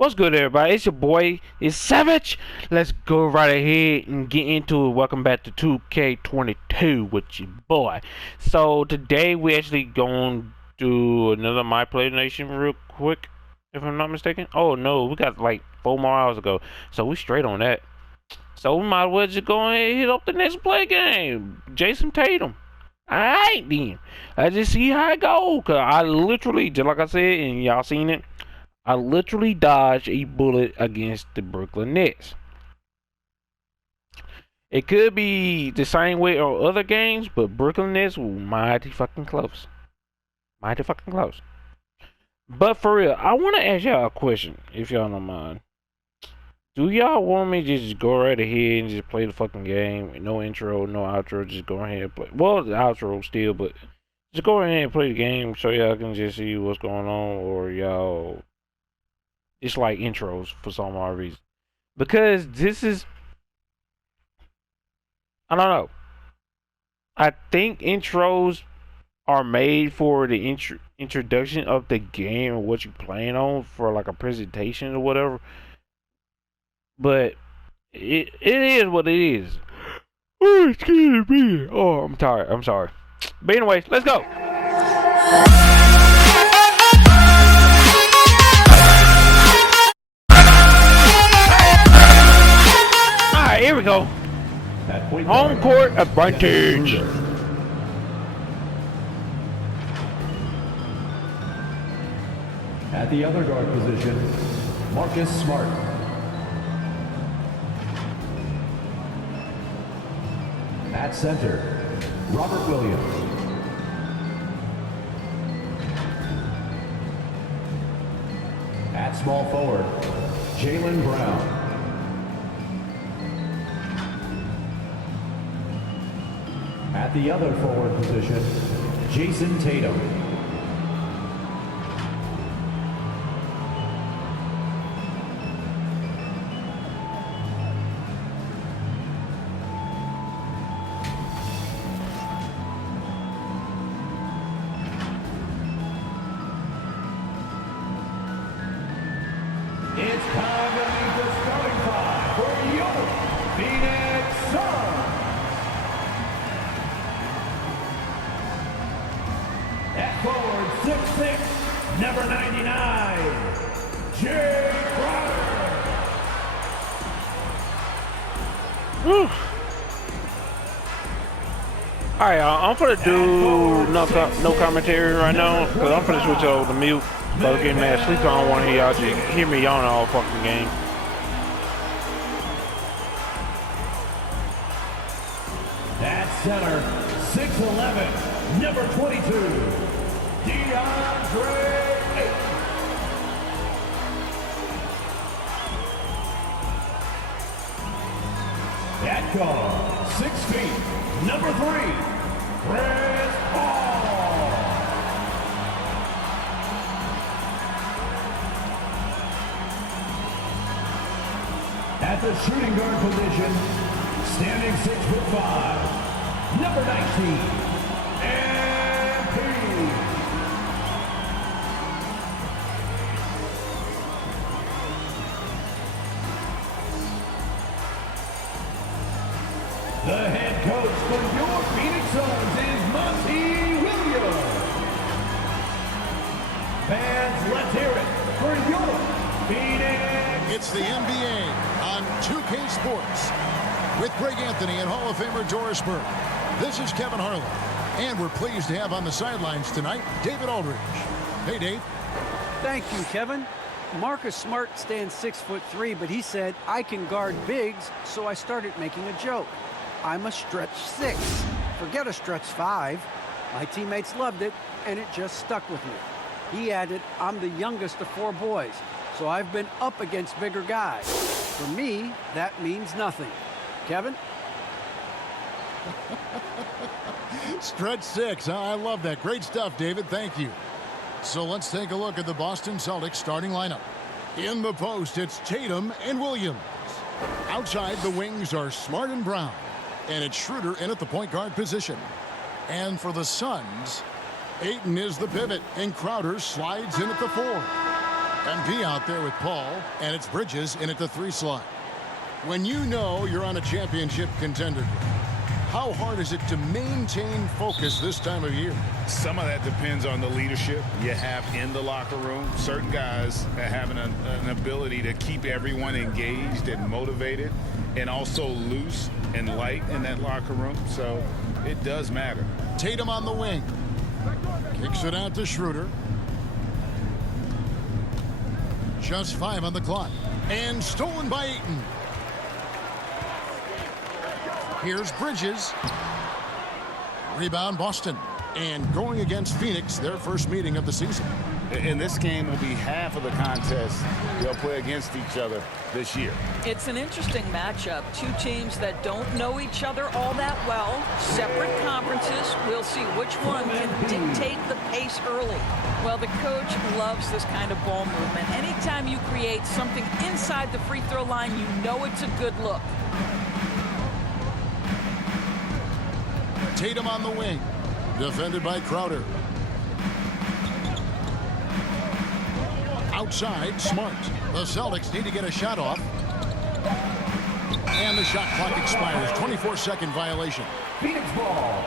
What's good, everybody? It's your boy, it's Savage. Let's go right ahead and get into it. Welcome back to 2K22 with your boy. So today we actually going to do another My Play Nation real quick, if I'm not mistaken. Oh no, we got like 4 more hours ago, so we straight on that. So we might as well just go ahead and hit up the next play game, Jason Tatum. Alright then, let's just see how it go. Cause I literally, just like I said, and y'all seen it, I literally dodged a bullet against the Brooklyn Nets. It could be the same way on other games, but Brooklyn Nets were mighty fucking close. Mighty fucking close. But for real, I want to ask y'all a question, if y'all don't mind. Do y'all want me to just go right ahead and just play the fucking game? No intro, no outro, just go ahead and play. Well, the outro still, but just go ahead and play the game so y'all can just see what's going on, or y'all... It's like intros for some odd reason. Because this is... I don't know. I think intros are made for the introduction of the game and what you're playing on for like a presentation or whatever. But it is what it is. Oh, it's killing me. Oh, I'm tired. I'm sorry. But anyways, let's go. Here we go. Home court advantage. At the other guard position, Marcus Smart. At center, Robert Williams. At small forward, Jaylen Brown. At the other forward position, Jason Tatum. It's time to meet the starting five for your Phoenix Suns. At forward, 6'6", number 99, Jay Crowder. Alright, y'all. I'm gonna do no commentary right now because I'm gonna switch over to mute. So getting mad sleep. I don't want to hear y'all just hear me yawn all fucking game. At center, 6'11", number 22, DeAndre Ayton. At guard, 6 feet, number 3, Chris Paul. At the shooting guard position, standing 6'5", number 19, MP. The head coach for your Phoenix Suns is Monty Williams. Fans, let's hear it for your Phoenix. It's the NBA on 2K Sports with Greg Anthony and Hall of Famer Doris Burke. This is Kevin Harlan, and we're pleased to have on the sidelines tonight David Aldridge. Hey, Dave. Thank you, Kevin. Marcus Smart stands 6'3", but he said, I can guard bigs, so I started making a joke. I'm a stretch 6. Forget a stretch 5. My teammates loved it, and it just stuck with me. He added, I'm the youngest of 4 boys, so I've been up against bigger guys. For me, that means nothing. Kevin? Stretch 6, huh? I love that. Great stuff, David. Thank you. So let's take a look at the Boston Celtics starting lineup. In the post, it's Tatum and Williams. Outside, the wings are Smart and Brown. And it's Schroeder in at the point guard position. And for the Suns, Ayton is the pivot, and Crowder slides in at the 4. MP out there with Paul, and it's Bridges in at the 3 slot. When you know you're on a championship contender, how hard is it to maintain focus this time of year? Some of that depends on the leadership you have in the locker room. Certain guys have an ability to keep everyone engaged and motivated and also loose and light in that locker room. So it does matter. Tatum on the wing. Kicks it out to Schroeder. Just 5 on the clock. And stolen by Ayton. Here's Bridges. Rebound Boston. And going against Phoenix, their first meeting of the season. And this game will be half of the contest they'll play against each other this year. It's an interesting matchup. Two teams that don't know each other all that well. Separate conferences. We'll see which one can dictate the pace early. Well, the coach loves this kind of ball movement. Anytime you create something inside the free throw line, you know it's a good look. Tatum on the wing. Defended by Crowder. Outside, Smart. The Celtics need to get a shot off. And the shot clock expires. 24-second violation. Phoenix ball.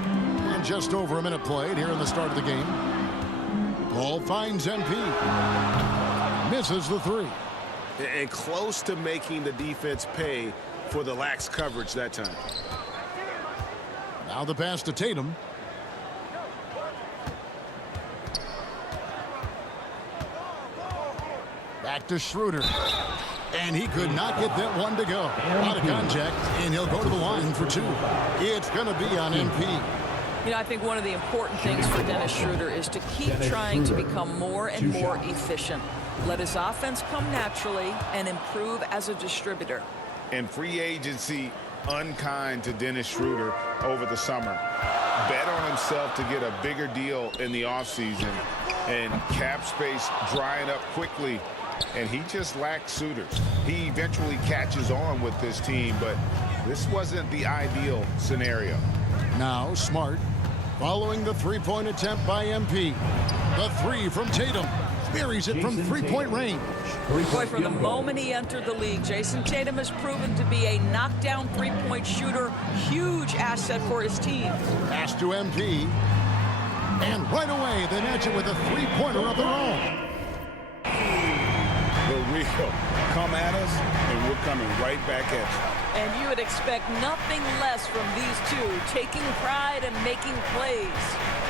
And just over a minute played here in the start of the game. Ball finds MP. Misses the 3. And close to making the defense pay for the lax coverage that time. Now the pass to Tatum. Back to Schroeder. And he could not get that one to go. Out of contact, and he'll go to the line for 2. It's going to be on MP. You know, I think one of the important things for Dennis Schroeder is to keep trying to become more and more efficient. Let his offense come naturally and improve as a distributor. And free agency unkind to Dennis Schroeder over the summer. Bet on himself to get a bigger deal in the offseason, and cap space drying up quickly, and he just lacks suitors. He eventually catches on with this team, but this wasn't the ideal scenario. Now Smart following the 3-point attempt by MP. The 3 from Tatum. Buries it from 3-point range. Boy, from the moment he entered the league, Jason Tatum has proven to be a knockdown 3-point shooter. Huge asset for his team. Pass to MP. And right away, they match it with a 3-pointer of their own. The real come at us, and we're coming right back at you. And you would expect nothing less from these two, taking pride and making plays.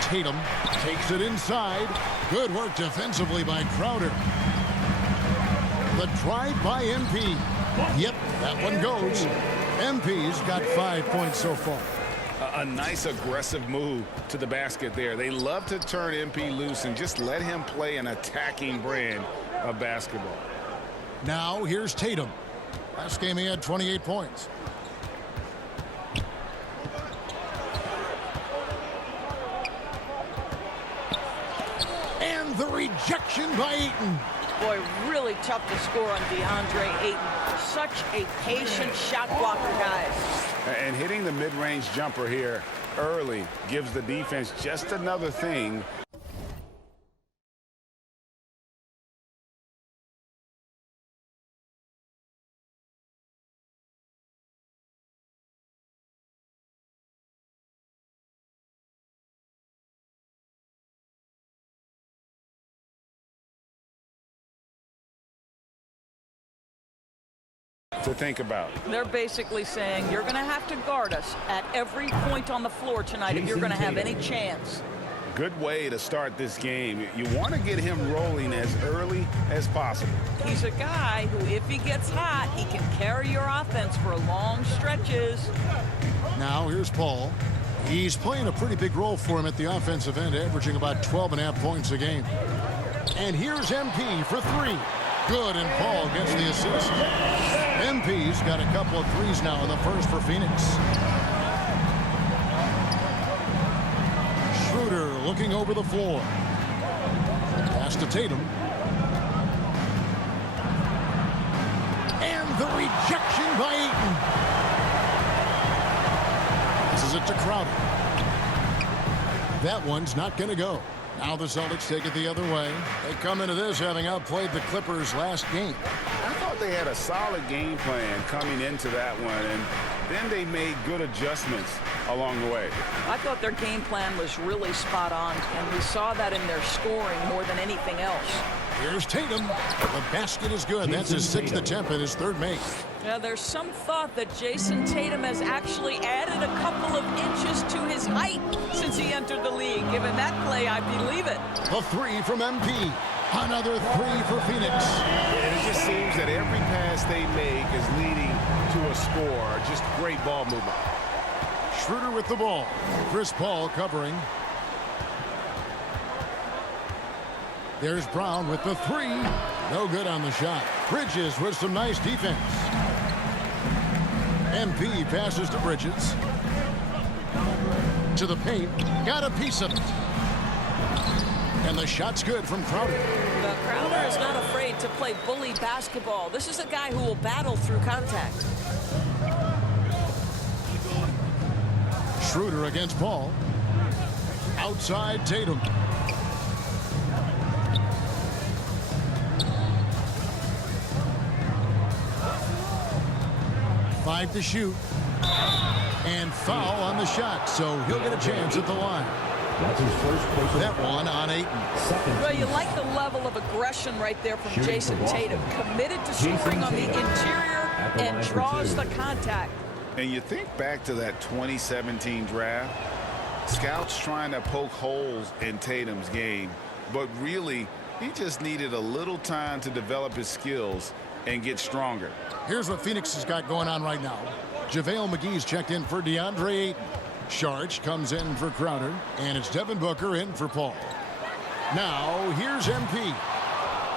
Tatum takes it inside. Good work defensively by Crowder. The drive by MP. Yep, that one goes. MP's got 5 points so far. A nice aggressive move to the basket there. They love to turn MP loose and just let him play an attacking brand of basketball. Now here's Tatum. Last game he had 28 points. And the rejection by Ayton. Boy, really tough to score on DeAndre Ayton. Such a patient shot blocker, guys. And hitting the mid-range jumper here early gives the defense just another thing. To think about. They're basically saying you're going to have to guard us at every point on the floor tonight if you're going to have any chance. Good way to start this game. You want to get him rolling as early as possible. He's a guy who, if he gets hot, he can carry your offense for long stretches. Now here's Paul. He's playing a pretty big role for him at the offensive end, averaging about 12.5 points a game. And here's MP for 3. Good, and Paul gets the assist. MP's got a couple of threes now in the first for Phoenix. Schroeder looking over the floor. Pass to Tatum. And the rejection by Ayton. Passes it to Crowder. That one's not going to go. Now the Celtics take it the other way. They come into this having outplayed the Clippers last game. I thought they had a solid game plan coming into that one, and then they made good adjustments along the way. I thought their game plan was really spot on, and we saw that in their scoring more than anything else. Here's Tatum. The basket is good. That's his 6th attempt at his 3rd make. Now, there's some thought that Jason Tatum has actually added a couple of inches to his height since he entered the league. Given that play, I believe it. The 3 from MP. Another 3 for Phoenix. And it just seems that every pass they make is leading to a score. Just great ball movement. Schroeder with the ball. Chris Paul covering. There's Brown with the 3. No good on the shot. Bridges with some nice defense. MP passes to Bridges. To the paint. Got a piece of it. And the shot's good from Crowder. But Crowder is not afraid to play bully basketball. This is a guy who will battle through contact. Schroeder against Paul. Outside Tatum. Five to shoot. And foul on the shot, so he'll get a chance at the line. That's his first personal That one on Ayton. Well, you like the level of aggression right there from Jason Tatum. Committed to scoring on the interior and draws the contact. And you think back to that 2017 draft, scouts trying to poke holes in Tatum's game, but really, he just needed a little time to develop his skills and get stronger. Here's what Phoenix has got going on right now. JaVale McGee's checked in for DeAndre Ayton. Sharch comes in for Crowder, and it's Devin Booker in for Paul. Now, here's MP.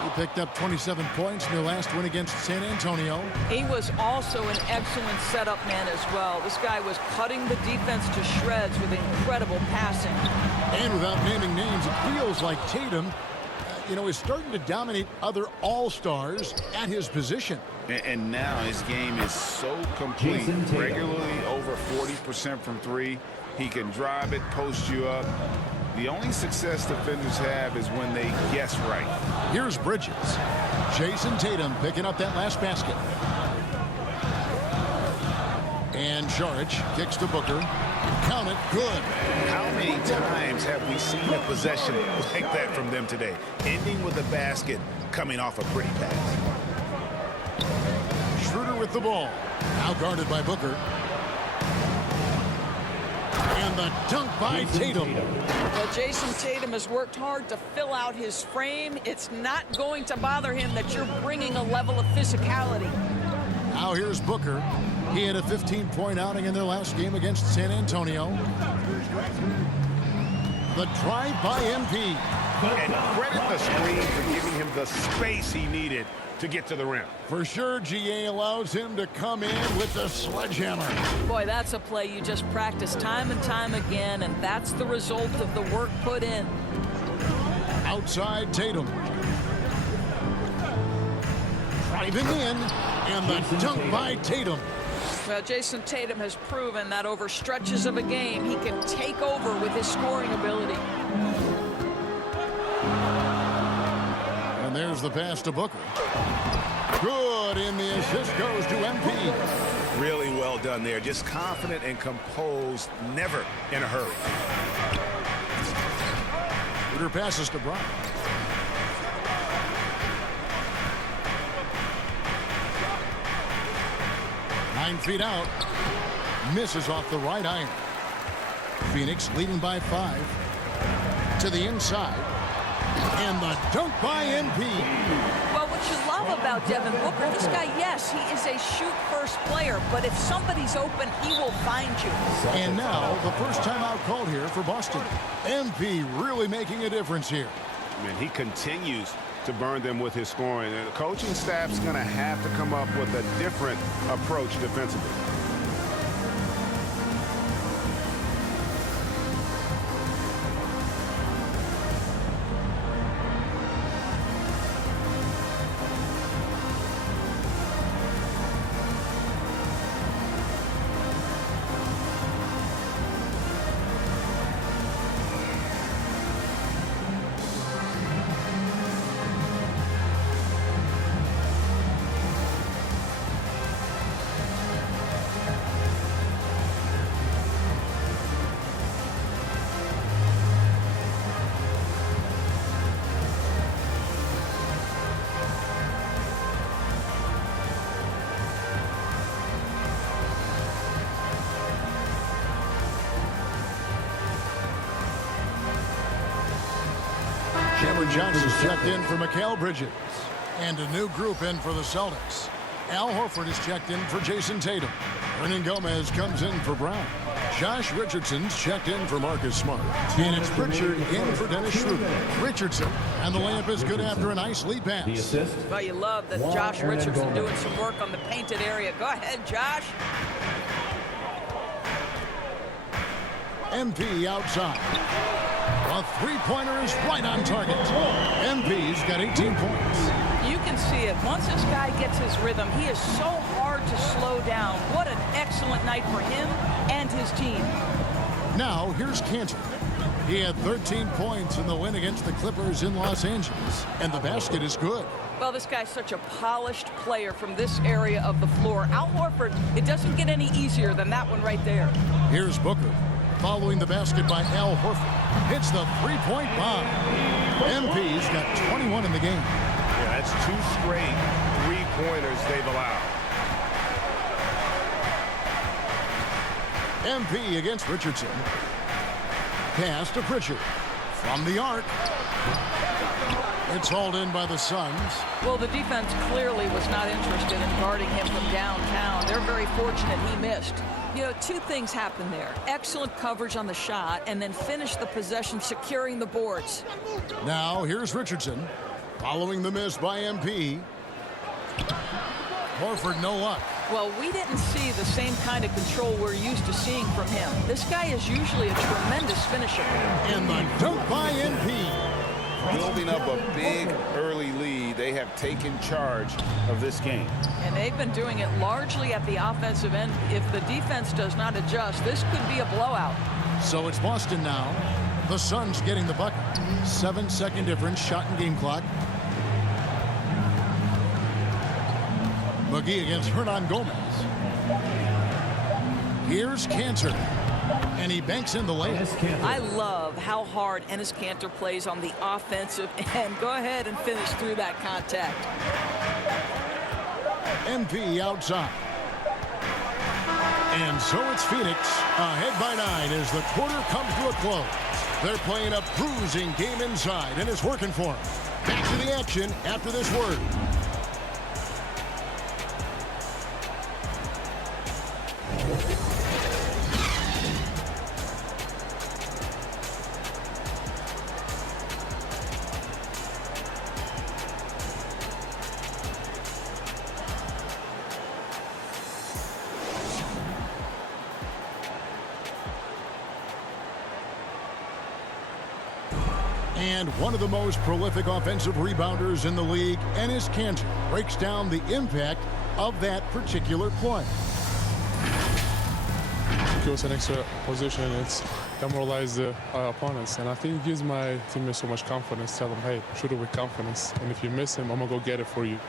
He picked up 27 points in their last win against San Antonio. He was also an excellent setup man as well. This guy was cutting the defense to shreds with incredible passing. And without naming names, it feels like Tatum, is starting to dominate other all-stars at his position. And now his game is so complete, regularly over 40% from 3. He can drive it, post you up. The only success defenders have is when they guess right. Here's Bridges. Jason Tatum picking up that last basket. And Sharch kicks to Booker. Count it, good. How many times have we seen a possession like that from them today? Ending with a basket, coming off a pretty pass. Schroeder with the ball. Now guarded by Booker. And the dunk by Tatum. Well, Jason Tatum has worked hard to fill out his frame. It's not going to bother him that you're bringing a level of physicality. Now here's Booker. He had a 15-point outing in their last game against San Antonio. The drive by MP. And credit the screen for giving him the space he needed to get to the rim. For sure, GA allows him to come in with the sledgehammer. Boy, that's a play you just practice time and time again, and that's the result of the work put in. Outside Tatum. Driving in, and the dunk by Tatum. Well, Jason Tatum has proven that over stretches of a game, he can take over with his scoring ability. And there's the pass to Booker. Good, and the assist goes to MP. Really well done there. Just confident and composed, never in a hurry. Schroeder passes to Brown. Nine feet out. Misses off the right iron. Phoenix leading by 5. To the inside. And the dunk by MP. Well, what you love about Devin Booker, this guy, yes, he is a shoot-first player, but if somebody's open, he will find you. And now, the first timeout called here for Boston. MP really making a difference here. Man, he continues to burn them with his scoring. And the coaching staff's going to have to come up with a different approach defensively. Cameron Johnson's checked in for Mikal Bridges. And a new group in for the Celtics. Al Horford is checked in for Jason Tatum. Hernan Gomez comes in for Brown. Josh Richardson's checked in for Marcus Smart. And it's Pritchard in for Dennis Schroeder. Richardson, and the layup is good after a nice lead pass. The assist. Well, you love that Josh Richardson doing some work on the painted area. Go ahead, Josh. MP outside. A three-pointer is right on target. MP's got 18 points. You can see it. Once this guy gets his rhythm, he is so hard to slow down. What an excellent night for him and his team. Now, here's Cantor. He had 13 points in the win against the Clippers in Los Angeles, and the basket is good. Well, this guy's such a polished player from this area of the floor. Al Horford, it doesn't get any easier than that one right there. Here's Booker. Following the basket by Al Horford. Hits the three-point bomb. MP's got 21 in the game. Yeah, that's 2 straight three-pointers they've allowed. MP against Richardson. Pass to Pritchard. From the arc. It's hauled in by the Suns. Well, the defense clearly was not interested in guarding him from downtown. They're very fortunate he missed. You know, 2 things happened there. Excellent coverage on the shot, and then finish the possession securing the boards. Now, here's Richardson. Following the miss by MP. Horford, no luck. Well, we didn't see the same kind of control we're used to seeing from him. This guy is usually a tremendous finisher. And the dunk by MP. Building up a big early lead, they have taken charge of this game. And they've been doing it largely at the offensive end. If the defense does not adjust, this could be a blowout. So it's Boston now. The Suns getting the bucket. 7-second difference, shot and game clock. McGee against Hernan Gomez. Here's Cantor. And he banks in the layup. I love how hard Enes Kanter plays on the offensive end. Go ahead and finish through that contact. MP outside. And so it's Phoenix ahead by 9 as the quarter comes to a close. They're playing a bruising game inside, and it's working for them. Back to the action after this word. And one of the most prolific offensive rebounders in the league, Enes Kanter, breaks down the impact of that particular play. It gives an extra position. It's demoralized the opponents, and I think it gives my teammates so much confidence. Tell them, hey, shoot it with confidence, and if you miss him, I'm gonna go get it for you.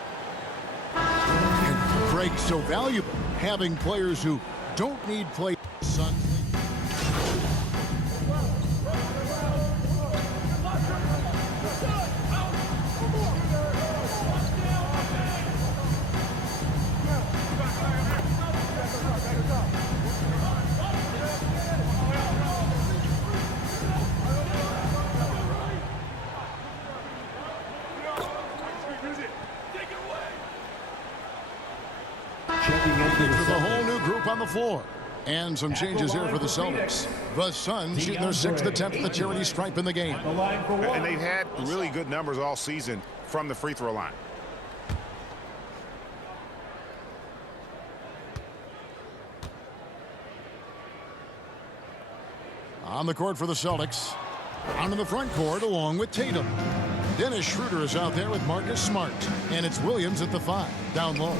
And Craig's so valuable, having players who don't need play. Suns. With a whole new group on the floor. And some changes here for the Celtics. The Suns shooting their 6th attempt at the charity stripe in the game. And they've had really good numbers all season from the free throw line. On the court for the Celtics. On in the front court along with Tatum. Dennis Schroeder is out there with Marcus Smart. And it's Williams at the 5, down low.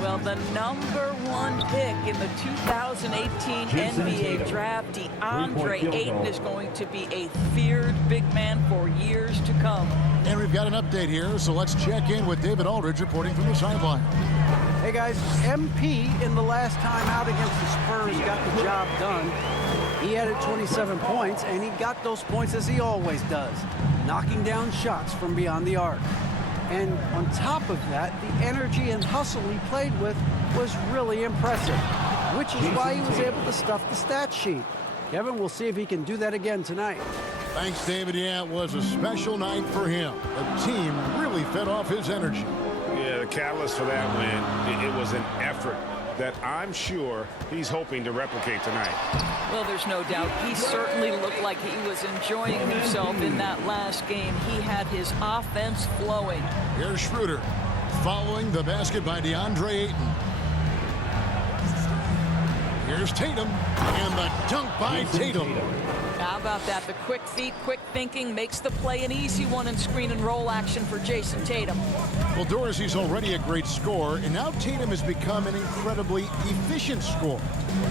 Well, the #1 pick in the 2018 NBA draft, DeAndre Ayton, is going to be a feared big man for years to come. And we've got an update here, so let's check in with David Aldridge reporting from the sideline. Hey guys, MP in the last time out against the Spurs got the job done. He added 27 points, and he got those points as he always does, knocking down shots from beyond the arc. And on top of that, the energy and hustle he played with was really impressive, which is why he was able to stuff the stat sheet. Kevin, we'll see if he can do that again tonight. Thanks, David. Yeah, it was a special night for him. The team really fed off his energy. Yeah, the catalyst for that win, it was an effort that I'm sure he's hoping to replicate tonight. Well, there's no doubt. He certainly looked like he was enjoying himself in that last game. He had his offense flowing. Here's Schroeder following the basket by DeAndre Ayton. Here's Tatum, and the dunk by Tatum. How about that? The quick feet, quick thinking makes the play an easy one in screen and roll action for Jason Tatum. Well, Dorsey's already a great scorer, and now Tatum has become an incredibly efficient scorer.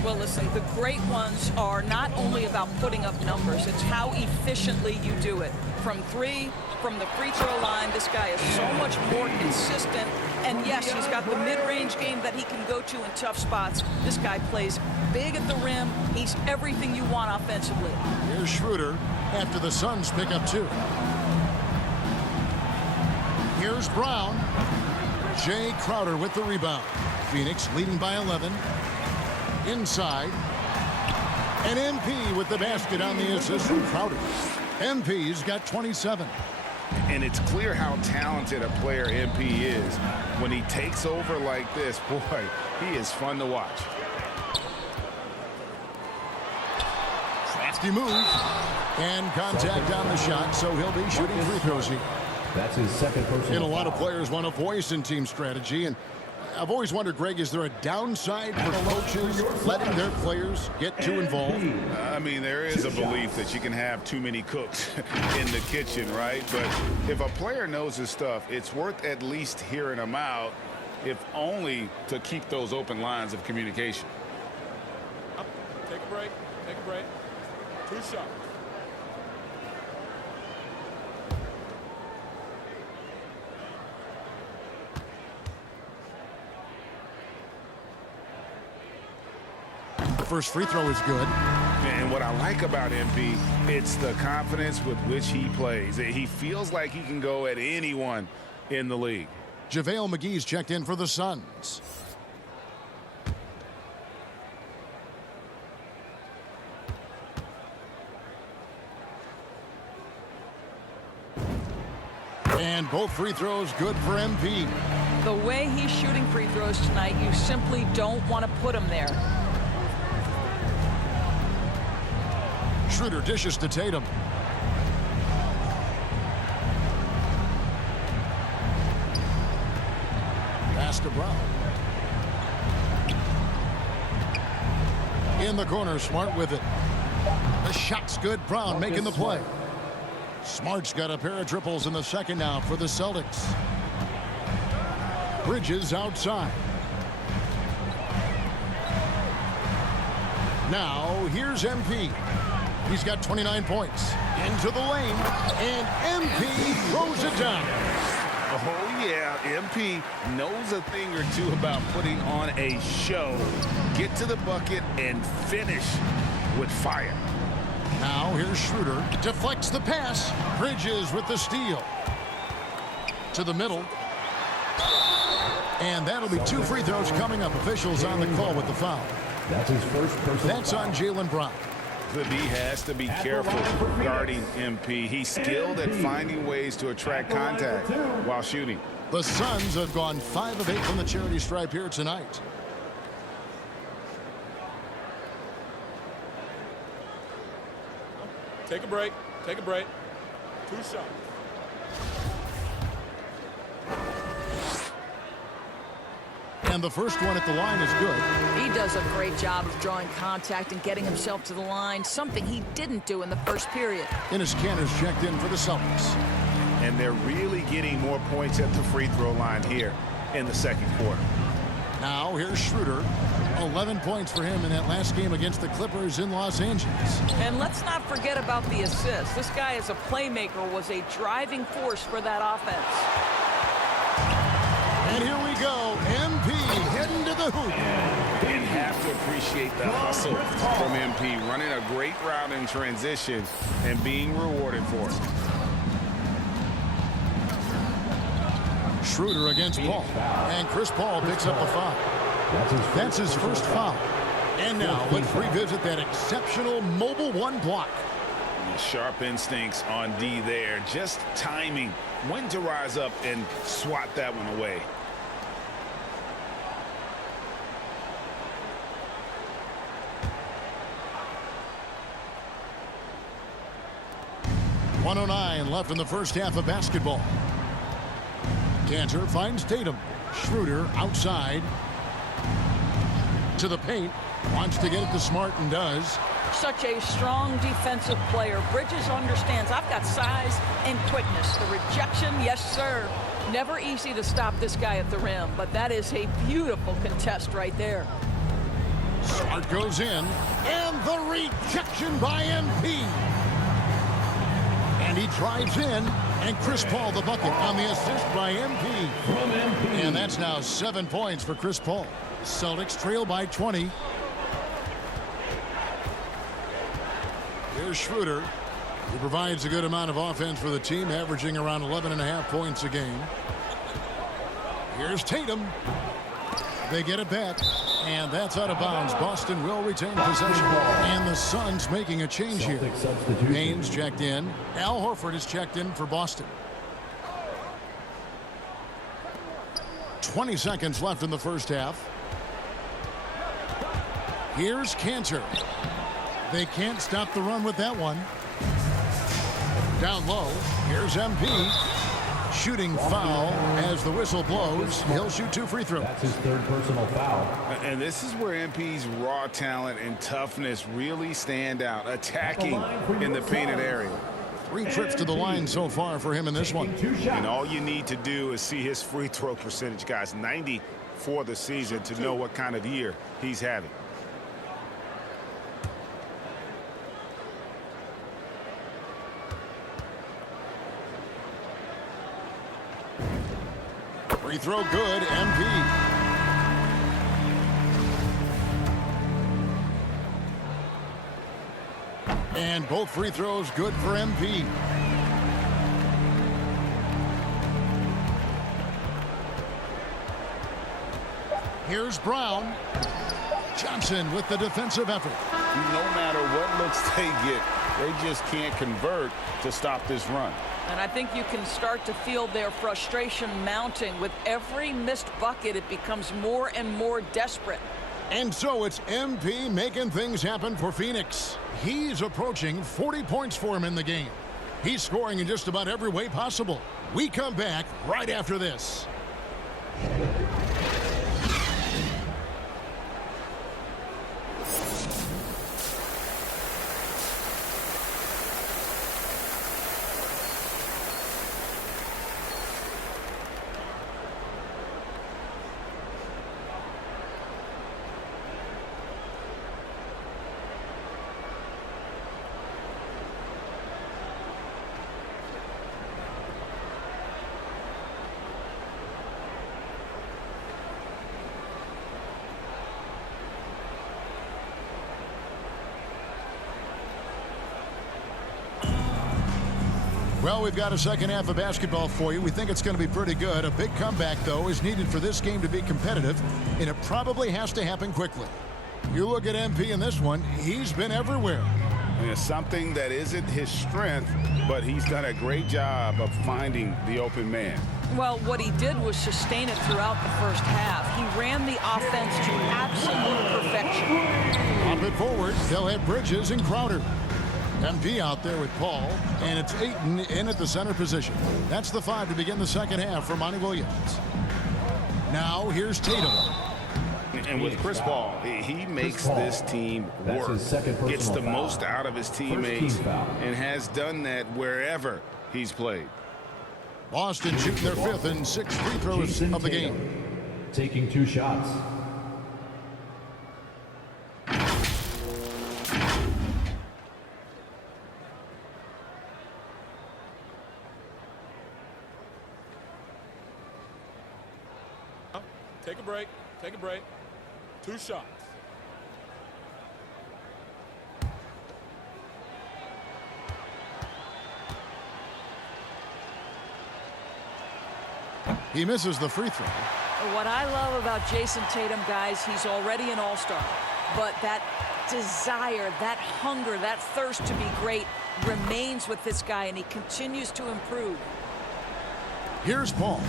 Well, listen, the great ones are not only about putting up numbers, it's how efficiently you do it. From three, from the free throw line, this guy is so much more consistent. And yes, he's got the mid-range game that he can go to in tough spots. This guy plays big at the rim. He's everything you want offensively. Here's Schroeder after the Suns pick up 2. Here's Brown. Jay Crowder with the rebound. Phoenix leading by 11. Inside. And MP with the basket on the assist from Crowder. MP's got 27. And it's clear how talented a player MP is. When he takes over like this, boy, he is fun to watch. Crafty move. And contact on the shot, so he'll be shooting free throws here. That's his second personal And a lot of foul. players want a voice in team strategy, and I've always wondered, Greg, is there a downside for coaches letting their players get too involved? I mean, there is a belief that you can have too many cooks in the kitchen, right? But if a player knows his stuff, it's worth at least hearing him out, if only to keep those open lines of communication. Take a break. Take a break. 2 shots. The first free throw is good. And what I like about MP, it's the confidence with which he plays. He feels like he can go at anyone in the league. JaVale McGee's checked in for the Suns. And both free throws good for MP. The way he's shooting free throws tonight, you simply don't want to put him there. Schroeder dishes to Tatum. Pass to Brown. In the corner, Smart with it. The shot's good. Brown making the play. Smart's got a pair of triples in the second now for the Celtics. Bridges outside. Now, here's MP. He's got 29 points. Into the lane, and MP throws it down. Oh, yeah, MP knows a thing or two about putting on a show. Get to the bucket and finish with fire. Now, here's Schroeder. Deflects the pass. Bridges with the steal. To the middle. And that'll be 2 free throws coming up. Officials on the call with the foul. That's his first personal That's foul. on Jaylen Brown. The D has to be careful guarding MP. He's skilled at finding ways to attract contact while shooting. The Suns have gone 5 of 8 from the charity stripe here tonight. Take a break. Take a break. 2 shots. And the first one at the line is good. He does a great job of drawing contact and getting himself to the line, something he didn't do in the first period. Enes Kanter's checked in for the Celtics. And they're really getting more points at the free throw line here in the second quarter. Now here's Schroeder. 11 points for him in that last game against the Clippers in Los Angeles. And let's not forget about the assist. This guy as a playmaker was a driving force for that offense. And here we go. MP heading to the hoop. And have to appreciate the hustle from MP, running a great route in transition and being rewarded for it. Schroeder against Paul. And Chris Paul picks up the foul. That's his first foul. And now let's revisit that exceptional mobile 1 block. And sharp instincts on D there. Just timing when to rise up and swat that one away. .109 left in the first half of basketball. Cantor finds Tatum. Schroeder outside to the paint. Wants to get it to Smart and does. Such a strong defensive player. Bridges understands I've got size and quickness. The rejection, yes, sir. Never easy to stop this guy at the rim, but that is a beautiful contest right there. Smart goes in, and the rejection by MP. And he drives in, and Chris Paul the bucket on the assist by MP. And that's now 7 points for Chris Paul. Celtics trail by 20. Here's Schroeder. He provides a good amount of offense for the team, averaging around 11.5 points a game. Here's Tatum. They get it back, and that's out of bounds. Boston will retain possession. And the Suns making a change here. Haynes checked in. Al Horford is checked in for Boston. 20 seconds left in the first half. Here's Cantor. They can't stop the run with that one. Down low. Here's MP. Shooting foul as the whistle blows. He'll shoot 2 free throws. That's his third personal foul. And this is where MP's raw talent and toughness really stand out, attacking in the painted area. 3 trips to the line so far for him in this one. And all you need to do is see his free throw percentage, guys. 90 for the season to know what kind of year he's having. Free throw good, MP. And both free throws good for MP. Here's Brown. Johnson with the defensive effort. No matter what looks they get, they just can't convert to stop this run. And I think you can start to feel their frustration mounting. With every missed bucket, it becomes more and more desperate. And so it's MP making things happen for Phoenix. He's approaching 40 points for him in the game. He's scoring in just about every way possible. We come back right after this. Well, we've got a second half of basketball for you. We think it's going to be pretty good. A big comeback, though, is needed for this game to be competitive, and it probably has to happen quickly. You look at MP in this one, he's been everywhere. And it's something that isn't his strength, but he's done a great job of finding the open man. Well, what he did was sustain it throughout the first half. He ran the offense to absolute perfection. Up it forward, they'll have Bridges and Crowder. MP out there with Paul, and it's Ayton in at the center position. That's the 5 to begin the second half for Monty Williams. Now here's Tatum. And with Chris Paul, he makes this team work, gets the most out of his teammates, and has done that wherever he's played. Boston shooting their 5th and 6th free throws of the game. Taking 2 shots. Take a break. Take a break. 2 shots. He misses the free throw. What I love about Jason Tatum, guys, he's already an all-star. But that desire, that hunger, that thirst to be great, remains with this guy, and he continues to improve. Here's Paul.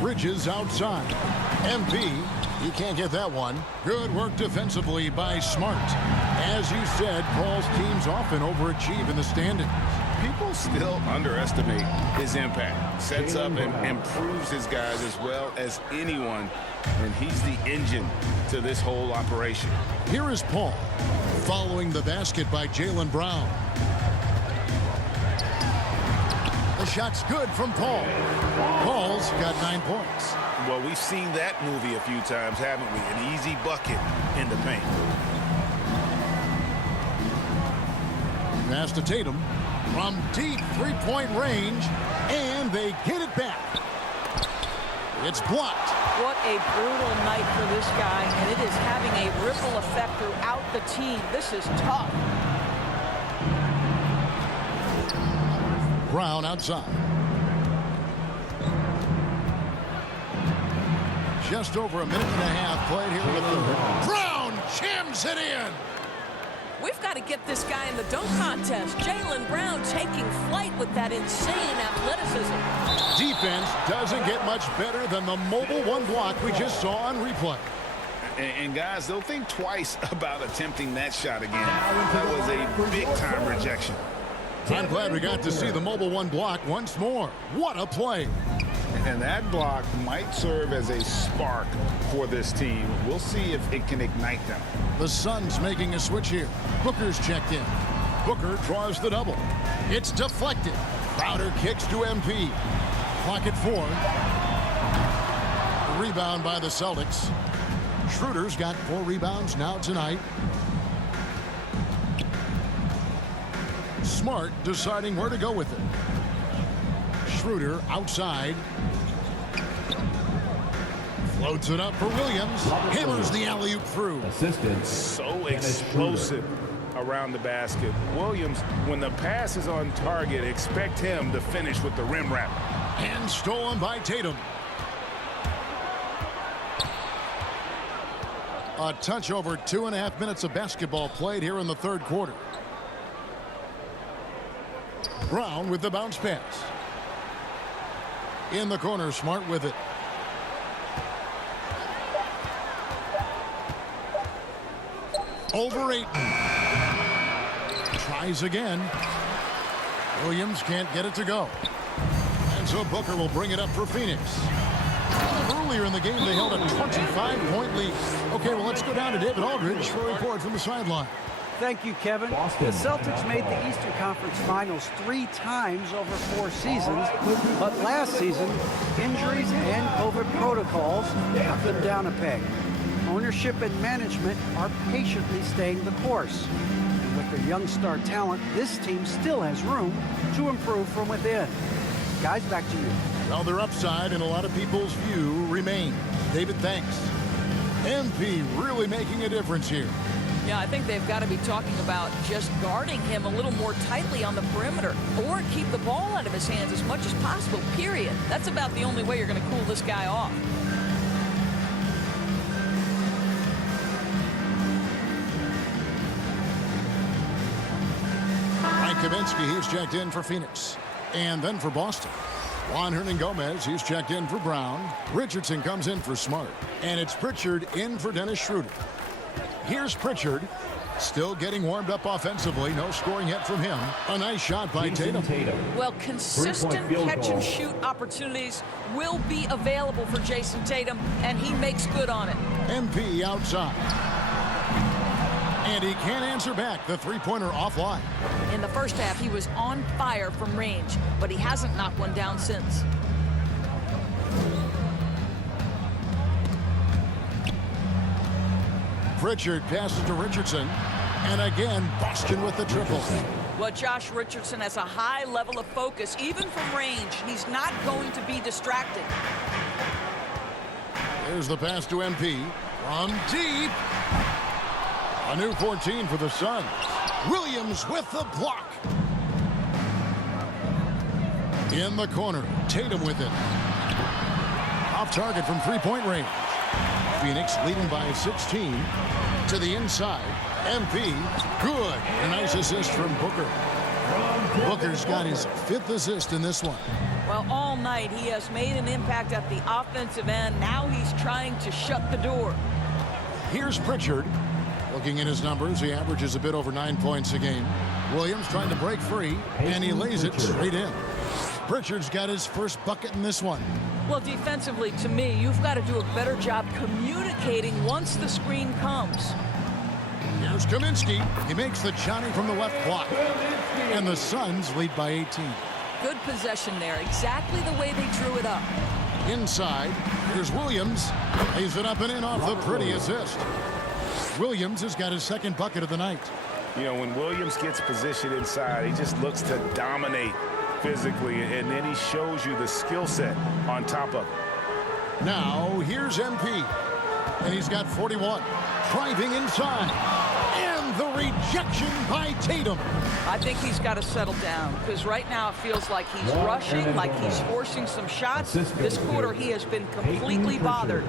Bridges outside. MP, he can't get that one. Good work defensively by Smart. As you said, Paul's teams often overachieve in the standings. People still underestimate his impact. Sets up and improves his guys as well as anyone, and he's the engine to this whole operation. Here is Paul, following the basket by Jaylen Brown. The shot's good from Paul. Paul's got 9 points. Well, we've seen that movie a few times, haven't we? An easy bucket in the paint. Pass to Tatum from deep three-point range, and they get it back. It's blocked. What a brutal night for this guy, and it is having a ripple effect throughout the team. This is tough. Brown outside. Just over a minute and a half played here in the third. Brown jams it in. We've got to get this guy in the dunk contest. Jaylen Brown taking flight with that insane athleticism. Defense doesn't get much better than the mobile one block we just saw on replay. And guys, they'll think twice about attempting that shot again. That was a big-time rejection. I'm glad we got to see the mobile one block once more. What a play. And that block might serve as a spark for this team. We'll see if it can ignite them. The Suns making a switch here. Booker's checked in. Booker draws the double. It's deflected. Crowder kicks to MP. Clock at 4. Rebound by the Celtics. Schroeder's got 4 rebounds now tonight. Smart deciding where to go with it. Schroeder outside. Floats it up for Williams. Hammers the alley-oop through. So explosive around the basket. Williams, when the pass is on target, expect him to finish with the rim wrap. And stolen by Tatum. A touch over 2.5 minutes of basketball played here in the third quarter. Brown with the bounce pass. In the corner, Smart with it. Over 8. Tries again. Williams can't get it to go. And so Booker will bring it up for Phoenix. Earlier in the game, they held a 25-point lead. Okay, well, let's go down to David Aldridge for a report from the sideline. Thank you, Kevin. The Celtics made the Eastern Conference Finals 3 times over 4 seasons, but last season, injuries and COVID protocols knocked them down a peg. Ownership and management are patiently staying the course. And with their young star talent, this team still has room to improve from within. Guys, back to you. Well, their upside in a lot of people's view remain. David, thanks. MP really making a difference here. Yeah, I think they've got to be talking about just guarding him a little more tightly on the perimeter or keep the ball out of his hands as much as possible, period. That's about the only way you're going to cool this guy off. Mike Kaminsky, he's checked in for Phoenix. And then for Boston. Juan Hernan-Gomez, he's checked in for Brown. Richardson comes in for Smart. And it's Pritchard in for Dennis Schroeder. Here's Pritchard, still getting warmed up offensively. No scoring yet from him. A nice shot by Tatum. Well, consistent catch-and-shoot opportunities will be available for Jason Tatum, and he makes good on it. MP outside. And he can't answer back. The three-pointer offline. In the first half, he was on fire from range, but he hasn't knocked one down since. Pritchard passes to Richardson. And again, Boston with the triple. Well, Josh Richardson has a high level of focus, even from range. He's not going to be distracted. There's the pass to MP. From deep. A new 14 for the Suns. Williams with the block. In the corner, Tatum with it. Off target from three-point range. Phoenix leading by 16 to the inside. MP, good. A nice assist from Booker. Booker's got his 5th assist in this one. Well, all night he has made an impact at the offensive end. Now he's trying to shut the door. Here's Pritchard. Looking at his numbers, he averages a bit over 9 points a game. Williams trying to break free, and he lays it straight in. Pritchard's got his first bucket in this one. Well, defensively, to me, you've got to do a better job communicating once the screen comes. Here's Kaminsky. He makes the Johnny from the left block. And the Suns lead by 18. Good possession there, exactly the way they drew it up. Inside, here's Williams. Lays it up and in off the pretty assist. Williams has got his 2nd bucket of the night. You know, when Williams gets positioned inside, he just looks to dominate physically, and then he shows you the skill set on top of it. Now, here's MP. And he's got 41. Driving inside. And the rejection by Tatum. I think he's got to settle down, because right now it feels like he's rushing, like he's forcing some shots. This quarter, he has been completely bothered.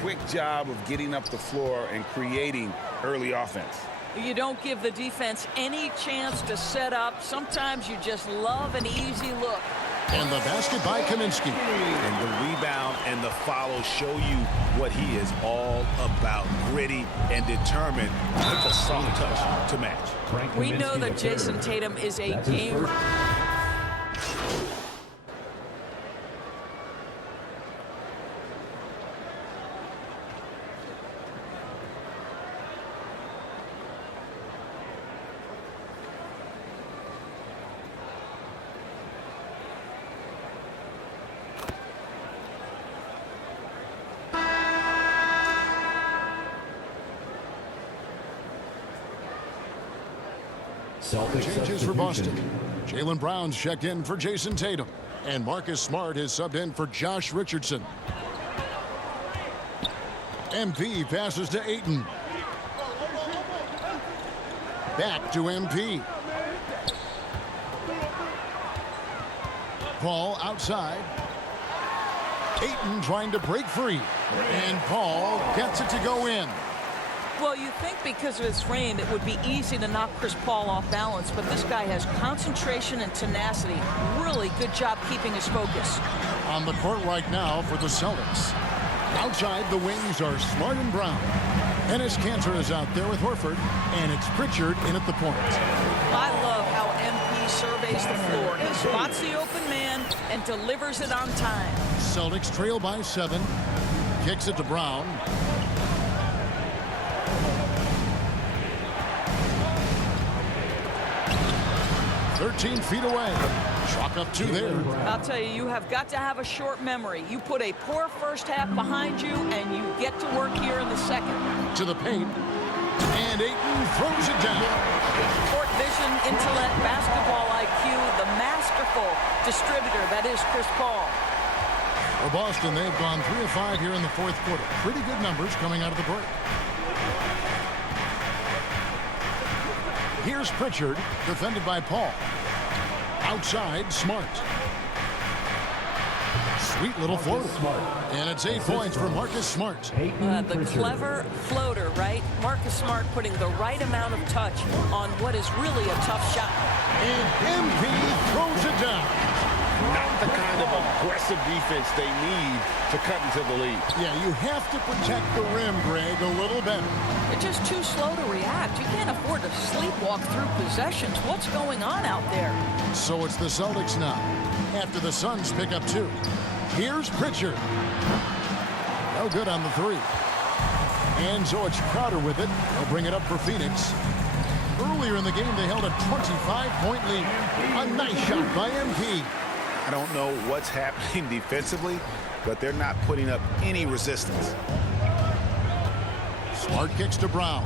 Quick job of getting up the floor and creating early offense. You don't give the defense any chance to set up. Sometimes you just love an easy look. And the basket by Kaminsky. And the rebound and the follow show you what he is all about. Gritty and determined with a soft touch to match. We know that Jason Tatum is a gamer. Changes for Boston. Jaylen Brown's checked in for Jason Tatum. And Marcus Smart has subbed in for Josh Richardson. MP passes to Ayton. Back to MP. Paul outside. Ayton trying to break free. And Paul gets it to go in. Well, you think because of his frame it would be easy to knock Chris Paul off balance, but this guy has concentration and tenacity. Really good job keeping his focus. On the court right now for the Celtics. Outside, the wings are Smart and Brown. Ennis Cantor is out there with Horford, and it's Pritchard in at the point. I love how MP surveys the floor. He spots the open man and delivers it on time. Celtics trail by 7. Kicks it to Brown. "13 feet away." Chalk up 2 there. I'll tell you, you have got to have a short memory. You put a poor first half behind you, and you get to work here in the second. To the paint. And Ayton throws it down. Court vision, intellect, basketball IQ, the masterful distributor that is Chris Paul. For Boston, they've gone 3 of 5 here in the 4th quarter. Pretty good numbers coming out of the break. Here's Pritchard, defended by Paul. Outside, Smart. Sweet little floater. And it's 8 points for Marcus Smart. The clever floater, right? Marcus Smart putting the right amount of touch on what is really a tough shot. And MP throws it down. Not the kind of aggressive defense they need to cut into the lead. Yeah, you have to protect the rim, Greg, a little better. They're just too slow to react. You can't afford to sleepwalk through possessions. What's going on out there? So it's the Celtics now, after the Suns pick up 2. Here's Pritchard. No good on the 3. And so it's Crowder with it. They'll bring it up for Phoenix. Earlier in the game, they held a 25-point lead. A nice shot by MP. I don't know what's happening defensively, but they're not putting up any resistance. Smart kicks to Brown.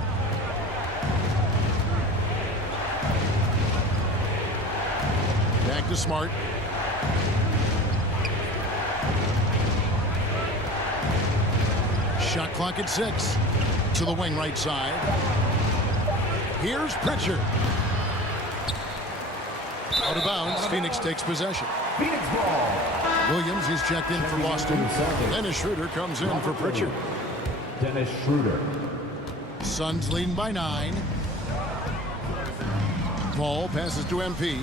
Back to Smart. Shot clock at 6. To the wing right side. Here's Pritchard. Out of bounds, Phoenix takes possession. Phoenix ball. Williams is checked in for Boston. Dennis Schroeder comes in for Pritchard. Dennis Schroeder. Suns leading by 9. DePaul passes to MP.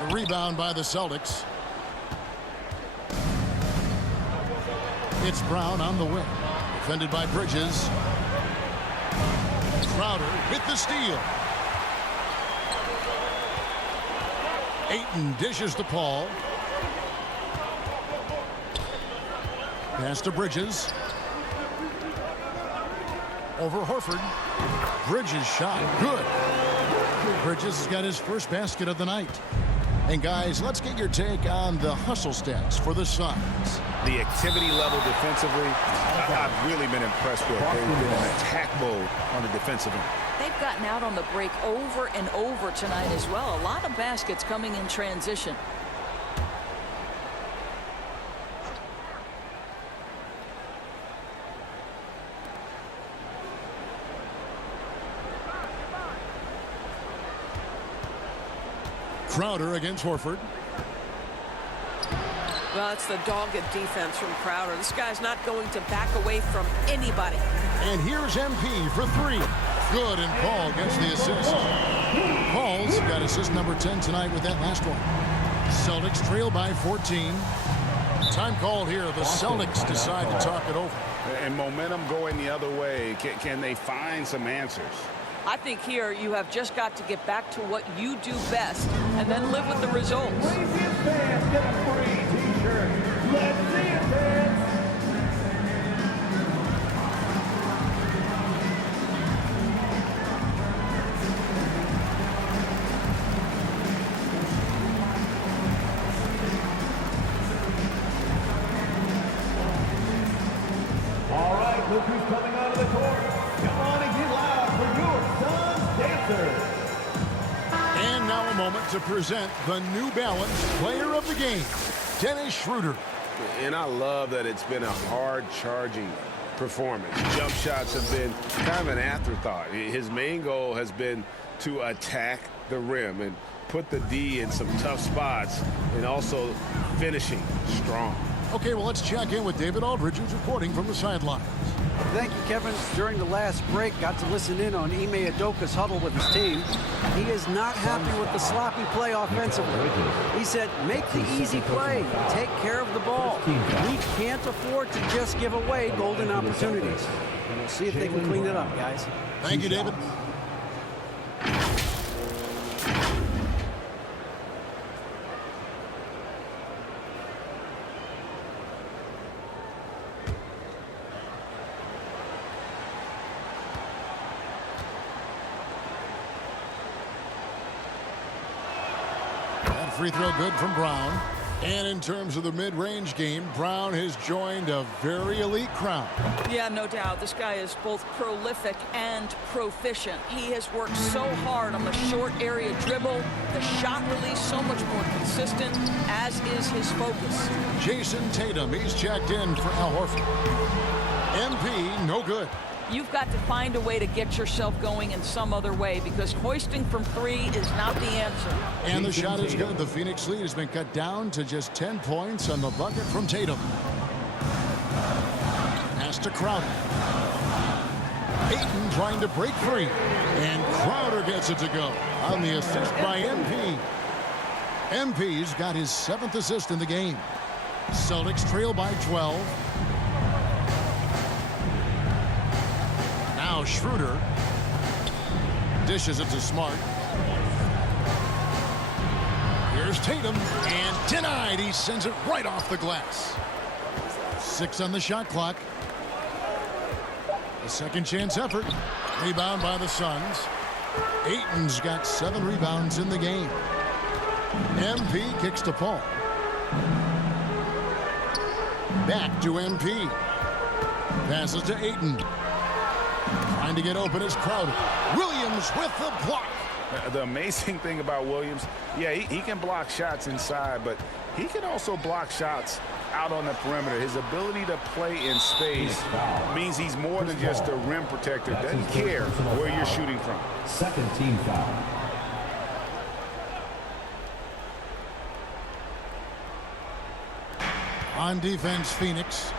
A rebound by the Celtics. It's Brown on the wing. Defended by Bridges. Crowder with the steal. Ayton dishes to Paul. Pass to Bridges. Over Horford. Bridges shot. Good. Bridges has got his first basket of the night. And guys, let's get your take on the hustle stats for the Suns. The activity level defensively, I've really been impressed with. They've been in attack mode on the defensive end. They've gotten out on the break over and over tonight as well. A lot of baskets coming in transition. Crowder against Horford. Well, it's the dogged defense from Crowder. This guy's not going to back away from anybody. And here's MP for three. Good, and Paul gets the assist. Paul's got assist number 10 tonight with that last one. Celtics trail by 14. Time called here. The Celtics decide to talk it over. And momentum going the other way. Can they find some answers? I think here you have just got to get back to what you do best and then live with the results. Craziest fans get a free t-shirt. Let's see it, fans. All right, look who's coming out of the court. Come on and get loud for your Suns dancers. And now a moment to present the New Balance Player of the Game, Dennis Schroeder. And I love that it's been a hard-charging performance. Jump shots have been kind of an afterthought. His main goal has been to attack the rim and put the D in some tough spots and also finishing strong. Okay, well, let's check in with David Aldridge, who's reporting from the sidelines. Thank you, Kevin. During the last break, got to listen in on Ime Udoka's huddle with his team. He is not happy with the sloppy play offensively. He said, make the easy play. Take care of the ball. We can't afford to just give away golden opportunities. And we'll see if they can clean it up, guys. Thank you, David. Free throw good from Brown. And in terms of the mid-range game, Brown has joined a very elite crowd. Yeah, no doubt. This guy is both prolific and proficient. He has worked so hard on the short area dribble, the shot release so much more consistent, as is his focus. Jason Tatum, he's checked in for Al Horford. MP, no good. You've got to find a way to get yourself going in some other way because hoisting from three is not the answer. And the shot is good. The Phoenix lead has been cut down to just 10 points on the bucket from Tatum. Pass to Crowder. Ayton trying to break free. And Crowder gets it to go on the assist by MP. MP's got his 7th assist in the game. Celtics trail by 12. Now Schroeder dishes it to Smart. Here's Tatum, and denied. He sends it right off the glass. 6 on the shot clock. A second chance effort. Rebound by the Suns. Ayton's got 7 rebounds in the game. MP kicks to Paul. Back to MP. Passes to Ayton. Trying to get open is Crowder. Williams with the block. The amazing thing about Williams, yeah, he can block shots inside, but he can also block shots out on the perimeter. His ability to play in space means he's more than just a rim protector. Doesn't care where you're shooting from. Second team foul. On defense, Phoenix.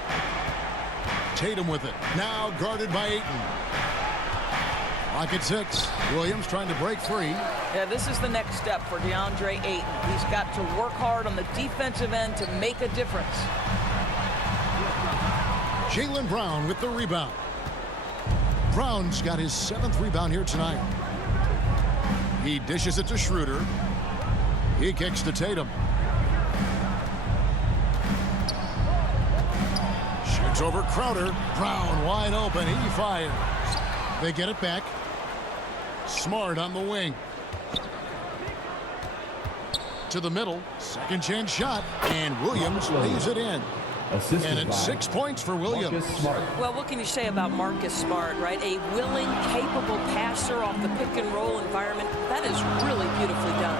Tatum with it. Now guarded by Ayton. Clock at 6. Williams trying to break free. Yeah, this is the next step for DeAndre Ayton. He's got to work hard on the defensive end to make a difference. Jaylen Brown with the rebound. Brown's got his 7th rebound here tonight. He dishes it to Schroeder. He kicks to Tatum. Shoots over Crowder. Brown wide open. He fires. They get it back. Smart on the wing. To the middle. Second chance shot. And Williams lays it in. And it's 6 points for Williams. Well, what can you say about Marcus Smart, right? A willing, capable passer off the pick and roll environment. That is really beautifully done.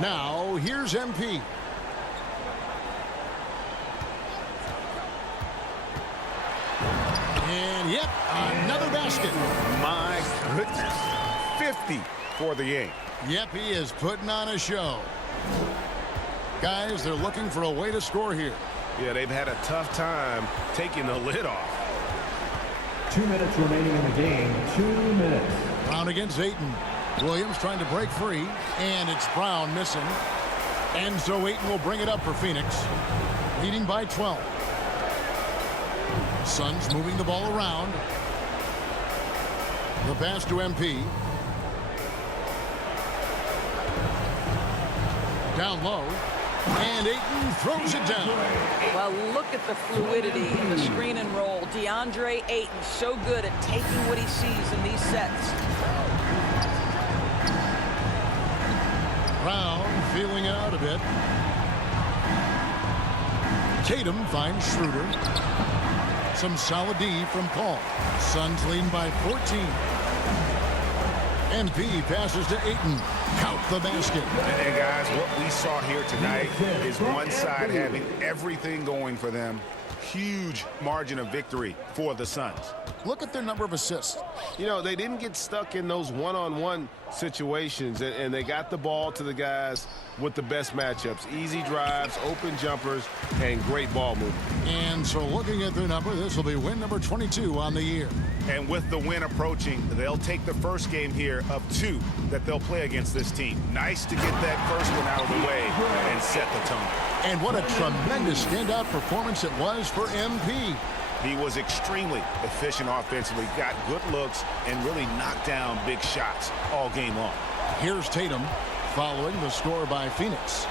Now, here's MP. And yep, another basket. My goodness. 50 for the game. Yep, he is putting on a show. Guys, they're looking for a way to score here. Yeah, they've had a tough time taking the lid off. 2 minutes remaining in the game. 2 minutes. Brown against Ayton. Williams trying to break free. And it's Brown missing. And so Ayton will bring it up for Phoenix. Leading by 12. Suns moving the ball around. The pass to MP. Down low. And Ayton throws it down. Well, look at the fluidity in the screen and roll. DeAndre Ayton so good at taking what he sees in these sets. Brown feeling it out a bit. Tatum finds Schroeder. Some solid D from Paul. Suns leading by 14. MP passes to Ayton. Count the basket. And guys, what we saw here tonight is one side having everything going for them. Huge margin of victory for the Suns. Look at their number of assists. You know, they didn't get stuck in those one-on-one situations, and they got the ball to the guys with the best matchups. Easy drives, open jumpers, and great ball movement. And so looking at their number, this will be win number 22 on the year. And with the win approaching, they'll take the first game here of 2 that they'll play against this team. Nice to get that first one out of the way and set the tone. And what a tremendous standout performance it was for MP. He was extremely efficient offensively, got good looks, and really knocked down big shots all game long. Here's Tatum following the score by Phoenix.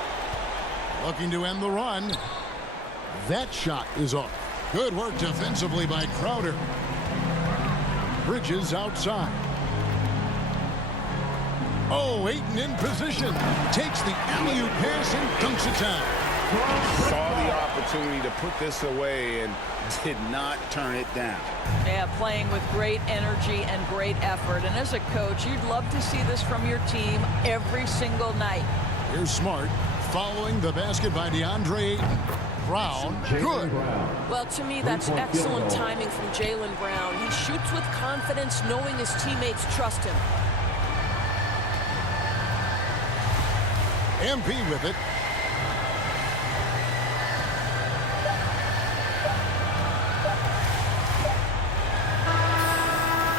Looking to end the run. That shot is off. Good work defensively by Crowder. Bridges outside. Oh, Ayton in position. Takes the alley-oop pass and dunks it down. Saw the opportunity to put this away and did not turn it down. Yeah, playing with great energy and great effort. And as a coach, you'd love to see this from your team every single night. Here's Smart following the basket by DeAndre Ayton. Brown, good. Well, to me, that's excellent timing from Jaylen Brown. He shoots with confidence, knowing his teammates trust him. MP with it.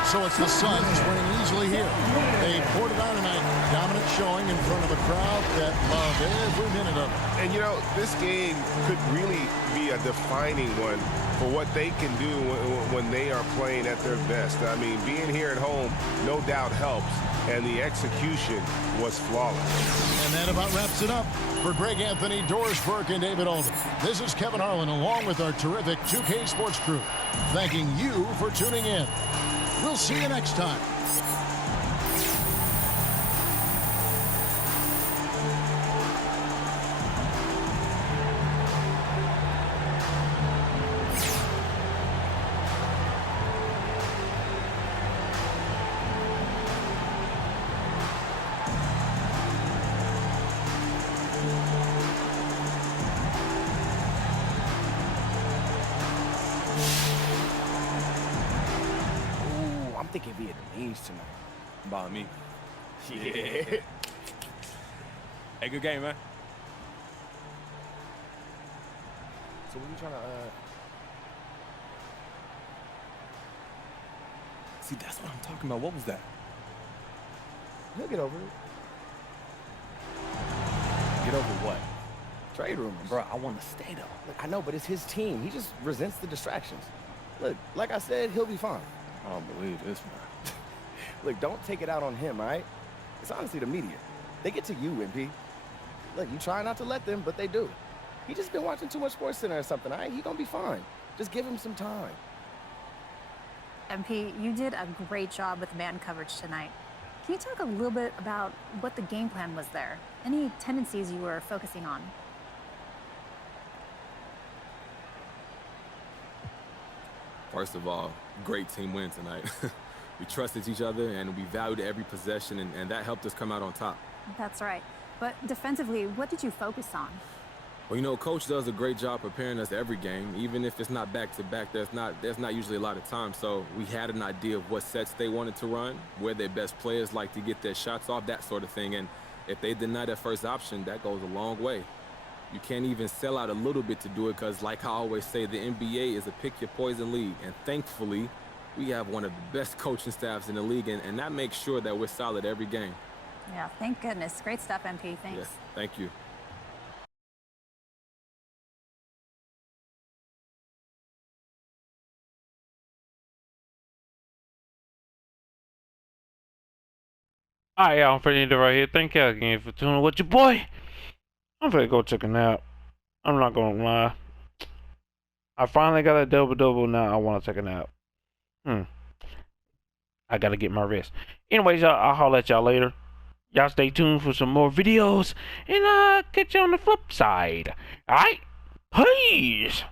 So it's the Suns winning easily here. They poured it on tonight. Dominant showing in front of a crowd that loved every minute of it. And, you know, this game could really be a defining one for what they can do when they are playing at their best. I mean, being here at home no doubt helps, and the execution was flawless. And that about wraps it up. For Greg Anthony, Doris Burke, and David Alden, this is Kevin Harlan along with our terrific 2K Sports crew, thanking you for tuning in. We'll see you next time. I think it'd be Vietnamese tonight. By me. Yeah. Hey, good game, man. So what are you trying to, See, that's what I'm talking about. What was that? He'll get over it. Get over what? Trade rumors. Bro, I want to stay, though. Look, I know, but it's his team. He just resents the distractions. Look, like I said, he'll be fine. I don't believe this, man. Look, don't take it out on him, all right? It's honestly the media. They get to you, MP. Look, you try not to let them, but they do. He just been watching too much Sports Center or something, all right? He gonna be fine. Just give him some time. MP, you did a great job with man coverage tonight. Can you talk a little bit about what the game plan was there? Any tendencies you were focusing on? First of all, great team win tonight. We trusted each other, and we valued every possession, and that helped us come out on top. That's right. But defensively, what did you focus on? Well, you know, Coach does a great job preparing us every game. Even if it's not back-to-back, there's not usually a lot of time. So we had an idea of what sets they wanted to run, where their best players like to get their shots off, that sort of thing. And if they deny their first option, that goes a long way. You can't even sell out a little bit to do it because, like I always say, the NBA is a pick-your-poison league. And thankfully, we have one of the best coaching staffs in the league, and that makes sure that we're solid every game. Yeah, thank goodness. Great stuff, MP. Thanks. Yes, thank you. Alright, y'all, I'm finna end it right here. Thank y'all again for tuning with your boy. I'm finna go check a nap. I'm not gonna lie. I finally got a double-double, now I wanna take a nap. I gotta get my rest. Anyways, I'll holler at y'all later. Y'all stay tuned for some more videos, and I'll catch you on the flip side. Alright? Peace!